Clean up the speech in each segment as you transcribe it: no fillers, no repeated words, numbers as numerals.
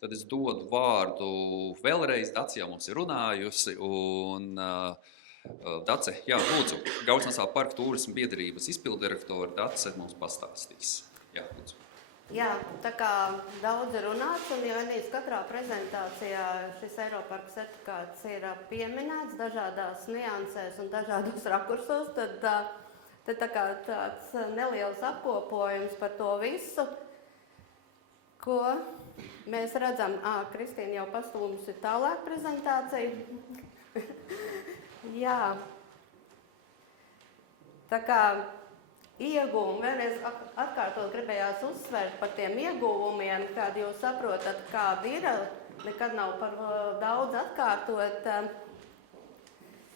tad es dodu vārdu vēlreiz. Dace jau mums ir runājusi. Un, Dace, jā, lūdzu, Gaujas Nacionālā parka turisma biedrības izpilddirektora Dace mums pastāstīs. Jā, lūdzu. Jā, tā kā daudz ir runāts, un vienīs katrā prezentācijā šis Eiroparka certifikāts ir pieminēts dažādās niansēs un dažādos rakursos, tad tā kā tāds neliels apkopojums par to visu, ko mēs redzam. Kristīna jau pastūmusi tālāk prezentāciju. Jā, tā kā ieguvumi, vēlreiz atkārtot gribējās uzsvērt par tiem ieguvumiem, kad jūs saprotat, kādi ir, nekad nav par daudz atkārtot,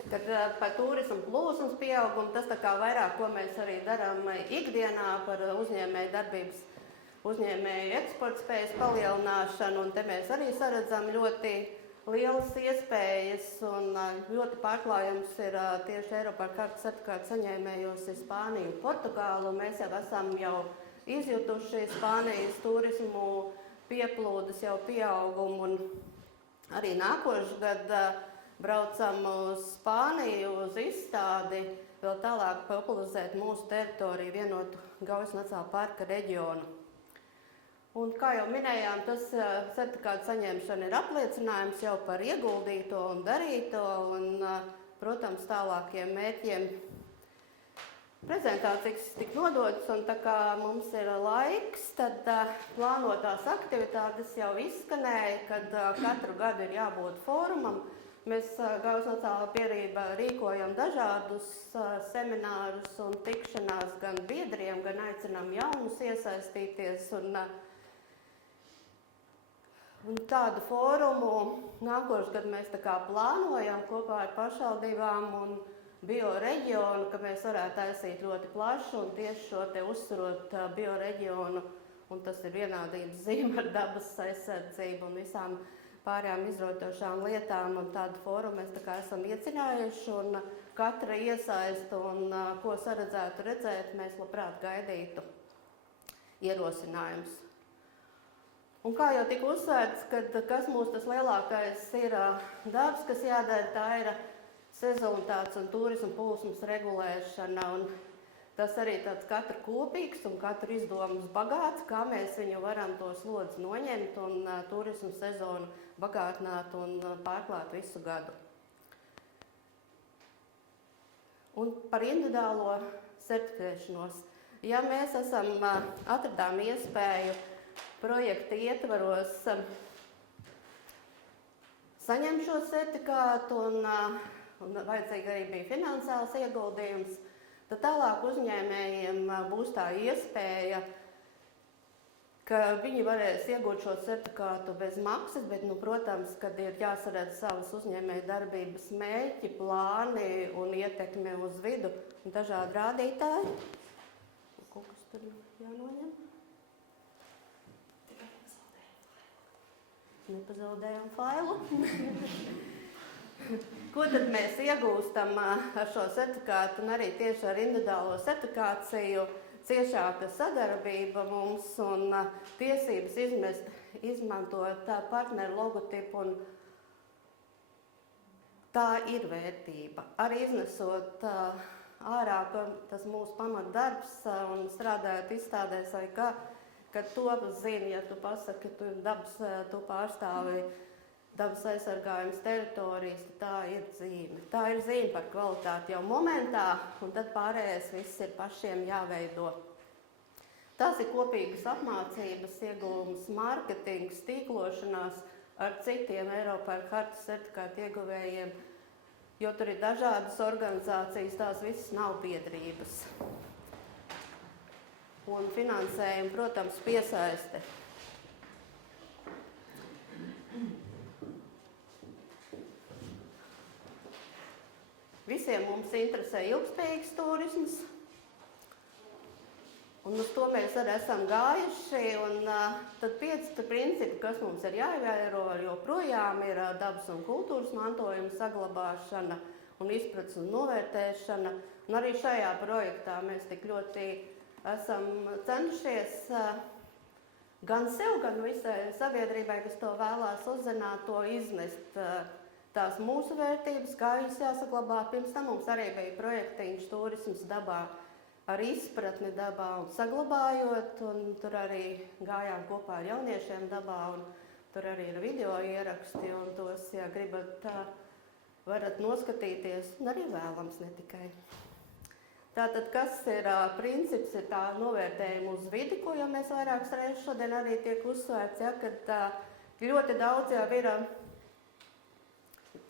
kad par turismu plūsmas pieaugumu, tas tā kā vairāk, ko mēs arī darām ikdienā par uzņēmēju darbības, uzņēmēju eksporta spējas palielināšanu, un te mēs arī saredzam ļoti lielas iespējas, un ļoti pārklājums ir tieši Eiroparka kartes certifikātu saņēmējos ir Spānija un Portugāla, un mēs jau esam izjutuši Spānijas turismu pieplūdes jau pieaugumu, un arī nākošu gadu braucam uz Spāniju uz izstādi, vēl tālāk popularizēt mūsu teritoriju, vienotu Gaujas Nacionālā parka reģionu. Un, kā jau minējām, tas certifikāta saņemšana ir apliecinājums jau par ieguldīto un darīto, un, protams, tālākiem mērķiem. Prezentācijas tik nodotas, un tā kā mums ir laiks, tad plānotās aktivitātes jau izskanēja, kad katru gadu ir jābūt fórumam. Mēs Gaujas Nacionālā biedrība rīkojam dažādus seminārus un tikšanās gan biedriem, gan aicinām jaunus iesaistīties. Un tādu fórumu nākošu gadu mēs tā kā plānojam kopā ar pašvaldībām un bioreģionu, ka mēs varētu taisīt ļoti plašu un tieši šo te uzsverot bioreģionu, un tas ir vienādības zīme ar dabas aizsardzību un visām pārējām izrotošām lietām, un tādu fórumu mēs tā kā esam iecinājuši, un katra iesaistu un ko saredzētu redzēt, mēs labprāt gaidītu ierosinājumus. Un kā jau tika uzsvērts, kas mūs tas lielākais ir darbs, kas jādara, tā ir sezonitātes un turisma plūsmas regulēšana. Un tas arī tāds katra kopīgs un katra izdomas bagāts, kā mēs viņu varam to slodzi noņemt un turismu sezonu bagātināt un pārklāt visu gadu. Un par individuālo certificēšanos. Ja mēs atradām iespēju projekta ietvaros saņem šo certifikātu un vajadzīgi arī bija finansiāls ieguldījums, tad tālāk uzņēmējiem būs tā iespēja, ka viņi varēs iegūt šo certifikātu bez maksas, bet, protams, kad ir jāsaredz savas uzņēmēju darbības mērķi, plāni un ietekme uz vidu un dažādi rādītāji. Kaut kas tur jānoņem? Nepazaudējām failu. Ko tad mēs iegūstam ar šo certifikātu un arī tieši ar individuālo certifikāciju? Ciešāka sadarbība mums un tiesības izmantot partneru logotipu, un tā ir vērtība. Arī iznesot ārā, ka tas mūsu pamatdarbs un strādājot izstādēs vai kā, kad to zini, ja tu pasaki, ka tu pārstāvi dabas aizsargājums teritorijas, tā ir zīme. Tā ir zīme par kvalitāti jau momentā, un tad pārējais viss ir pašiem jāveido. Tās ir kopīgas apmācības, ieguvums, mārketings, tīklošanās ar citiem Eiroparka kartes certifikātu ieguvējiem, jo tur ir dažādas organizācijas, tās visas nav biedrības. Un finansējumu, protams, piesaiste. Visiem mums interesē ilgspējīgs turisms, un uz to mēs arī esam gājuši. Un tad 5 principi, kas mums ir jāievēro, joprojām ir dabas un kultūras mantojuma saglabāšana un izpratnes un novērtēšana. Un arī šajā projektā mēs tik ļoti esam cenšies gan sev, gan visai sabiedrībai, kas to vēlās uzzināt, to iznest. Tās mūsu vērtības, kā viņas jāsaglabā. Pirms tam mums arī bija projektiņš turisms dabā ar izpratni dabā un saglabājot, un tur arī gājām kopā ar jauniešiem dabā, un tur arī ir video ieraksti, un tos, ja gribat, varat noskatīties, un arī vēlams ne tikai. Tātad, kas ir princips, ir tā novērtējuma uz vidi, ko jau mēs vairākas reizes šodien arī tiek uzsvērts, ja, kad ļoti daudz jau ir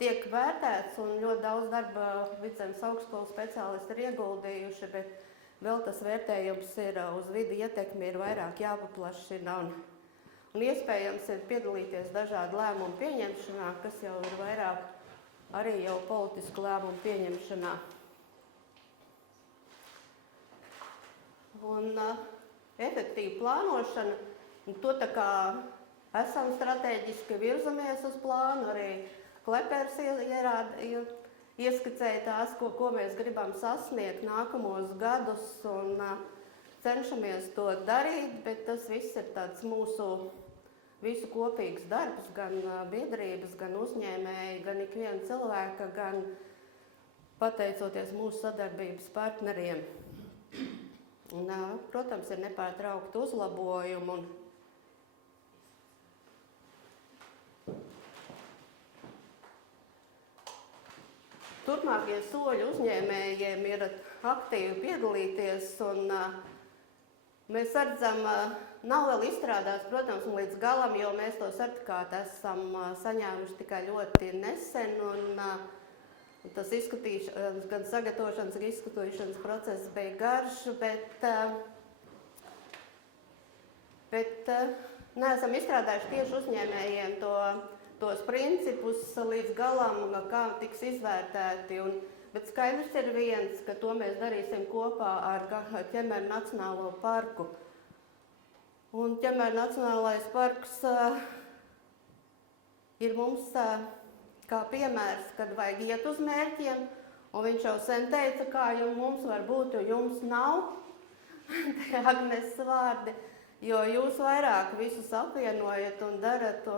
tiek vērtēts un ļoti daudz darba Vidzemes augstskolas speciālisti ir ieguldījuši, bet vēl tas vērtējums ir uz vidi ietekmi ir vairāk jāpaplašina un iespējams ir piedalīties dažādu lēmumu pieņemšanā, kas jau ir vairāk arī jau politisku lēmumu pieņemšanā. Un efektīva plānošana, to tā kā esam strateģiski virzamies uz plānu, arī Klepers ieskicēja tās, ko mēs gribam sasniegt nākamos gadus un cenšamies to darīt, bet tas viss ir tāds mūsu visu kopīgs darbs, gan biedrības, gan uzņēmēji, gan ikviena cilvēka, gan pateicoties mūsu sadarbības partneriem. Un, protams, ir nepārtraukti uzlabojumi un turpmākie soļi uzņēmējiem ir aktīvi piedalīties, un mēs redzam, nav vēl izstrādāts, protams, līdz galam, jo mēs to certifikātu esam saņēmuši tikai ļoti nesen, un tas izskatīšanas, gan sagatavošanas, gan izskatīšanas process bija garš, bet neesam izstrādājuši tieši uzņēmējiem tos principus līdz galam, kā tiks izvērtēti. Bet skaidrs ir viens, ka to mēs darīsim kopā ar Ķemeru Nacionālo parku. Un Ķemeru Nacionālais parks ir mums kā piemērs, kad vajag iet uz mērķiem, un viņš jau sen teica, kā mums var būt, jo jums nav, tie Agnes vārdi, jo jūs vairāk visus apvienojat un darat,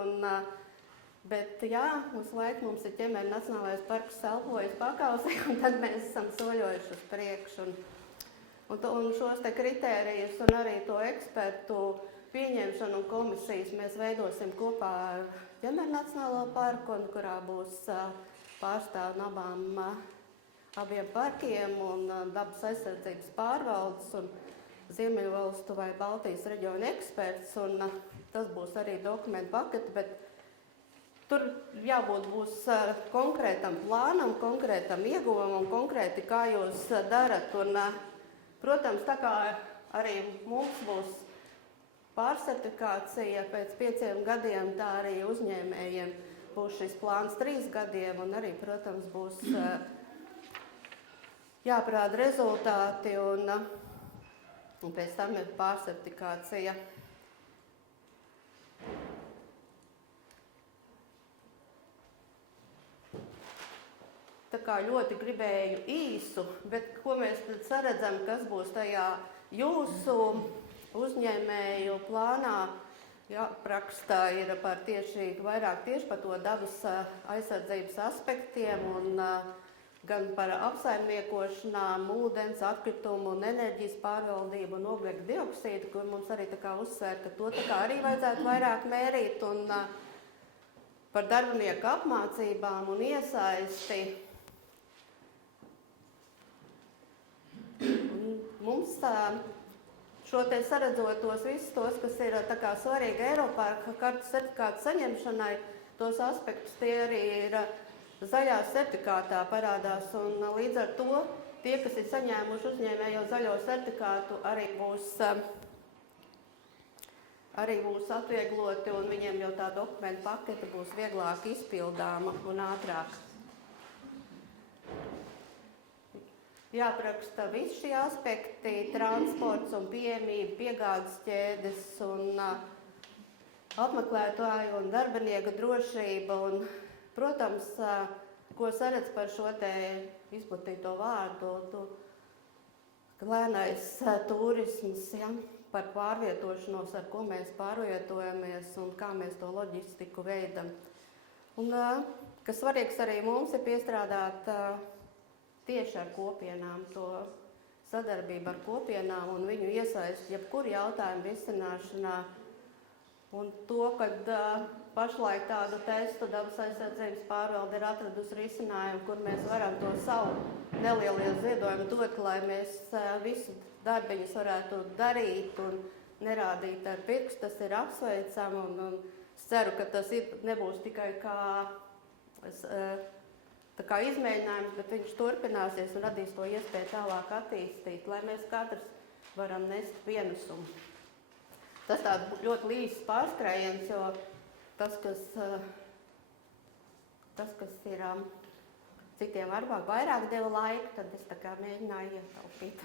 bet jā, uz laiku mums ir Ķemeru Nacionālais parks elpojas pakausī, un tad mēs esam soļojuši uz priekšu. Un šos te kritērijus un arī to ekspertu pieņemšanu un komisijas mēs veidosim kopā ar Ķemeru Nacionālo parku, un kurā būs pārstāvi no abiem parkiem un dabas aizsardzības pārvaldes un Ziemeļvalstu vai Baltijas reģiona eksperts. Un tas būs arī dokumentu pakete, bet tur jābūt būs konkrētam plānam, konkrētam ieguvumam un konkrēti, kā jūs darat. Un, protams, tā kā arī mums būs pārsertifikācija pēc 5 gadiem, tā arī uzņēmējiem būs šis plāns 3 gadiem, un arī, protams, būs jāparāda rezultāti, un pēc tam ir pārsertifikācija. Tā kā ļoti gribēju īsu, bet ko mēs tad saredzam, kas būs tajā jūsu uzņēmēju plānā, jāaprakstā ir par vairāk tieši par to dabas aizsardzības aspektiem un gan par apsaimniekošanām, ūdens, atkritumu un enerģijas pārvaldību un oglekļa dioksīdu, kur mums arī tā kā uzsver, ka to tā kā arī vajadzētu vairāk mērīt, un par darbinieku apmācībām un iesaisti. Mums šo te saredzot visus tos, kas ir tā kā svarīgi Eiroparka kartes certifikātu saņemšanai, tos aspektus tie arī ir zaļā certifikātā parādās, un līdz ar to tie, kas ir saņēmuši uzņēmējo zaļo certifikātu, arī būs atviegloti, un viņiem jau tā dokumentu pakete būs vieglāk izpildāma un ātrāk. Jāapraksta visi šie aspekti, transports un pieejamība, piegādes ķēdes un apmeklētāju un darbinieku drošība. Un, protams, ko saredz par šo te izplatīto vārdu, lēnais turisms, ja, par pārvietošanos, ar ko mēs pārvietojamies un kā mēs to loģistiku veidam. Un, kas svarīgs arī mums ir piestrādāt tieši ar kopienām, to sadarbību ar kopienām un viņu iesaist jebkuru jautājumu risināšanā. Un to, kad pašlaik tādu testu dabas aizsardzības pārvalde ir atradusi risinājumu, kur mēs varam to savu nelielie ziedojumu dot, lai mēs visu darbiņus varētu darīt un nerādīt ar pirkstu, tas ir apsveicami. Un es ceru, ka tas nebūs tikai kā izmēģinājums, bet viņš turpināsies un radīs to iespēju tālāk attīstīt, lai mēs katrs varam nest pienesumu. Tas tāds ļoti līdzs pārskrējiens, jo tas, kas ir citiem vairāk deva laiku, tad es tā kā mēģināju ietaupīt.